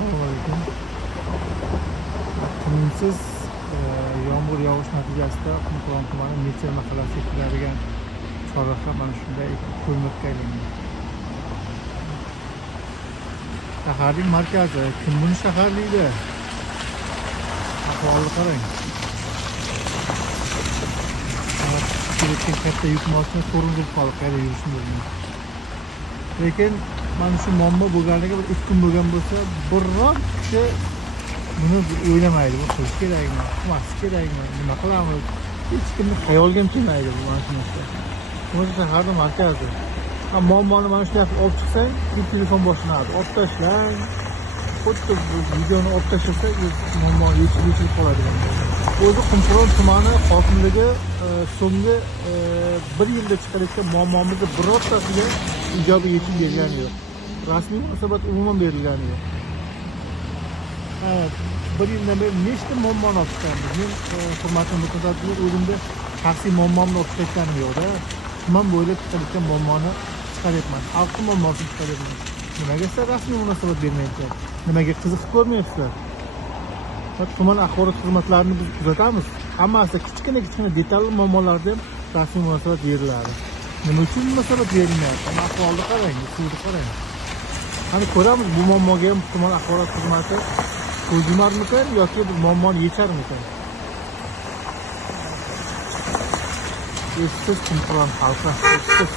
Assalomu alaykum. Tinimsiz yomg'ir yog'ish natijasida Qumqo'rg'on tumani Nechir mahallasiga kiradigan chorraha mana shunday ko'lmakka aylangan. Shaharning markazi. Kim buni shahar deydi? Ahvolni qarang. Kelayotgan katta yuk mashina ko'rinib qolib, qayerda yurishni bilmaydi. Lekin mana shu muammo bo'lganiga bir 2 kun bo'lgan bo'lsa, biror kishi buni o'ylamaydi. Bu qilish kerakmi, qilmaslik kerakmi, nima qilamiz? Hech kimni xayoliga ham kelmaydi bu mashinasi. Bu shaharning markazi. Muammoni mana shu narsa olib chiqsang, bir telefon boshlanadi. Olib tashlang. Xuddi bu videoni olib tashlasak, muammo yechilib qoladi. O'zi Qumqo'rg'on tumani hokimligi so'nggi 1 yilda chiqarayotgan muammomizni birortasiga ijobiy yechim bergani yo'q. Rasmiy munosabat umuman berilgani yo'q. Bir yildan beri nechta muammoni olib chiqamiz. Men hurmatli mutasaddilar o'zimda shaxsiy muammomni olib chiqayotganim yo'q-da. Tuman bo'ylab chiqarayotgan muammoni chiqaryapman. Xalqning muammosini chiqaryapman. Nimaga sizlar rasmiy munosabat bermayapsizlar? Nimaga qiziqib ko'rmayapsizlar? Tuman axborot xizmatlarini biz kuzatamiz. Hammasi kichkina detalli muammolarda ham rasmiy munosabat beriladi. Nima uchun munosabat berilmayapti? Ahvolni qarang, suvni qarang. Qani ko'ramiz, bu muammoga ham tuman axborot xizmati ko'z yumarmikan yoki bu muammoni yecharmikan? Eshsiz Qumqo'rg'on xalqi, eshsiz.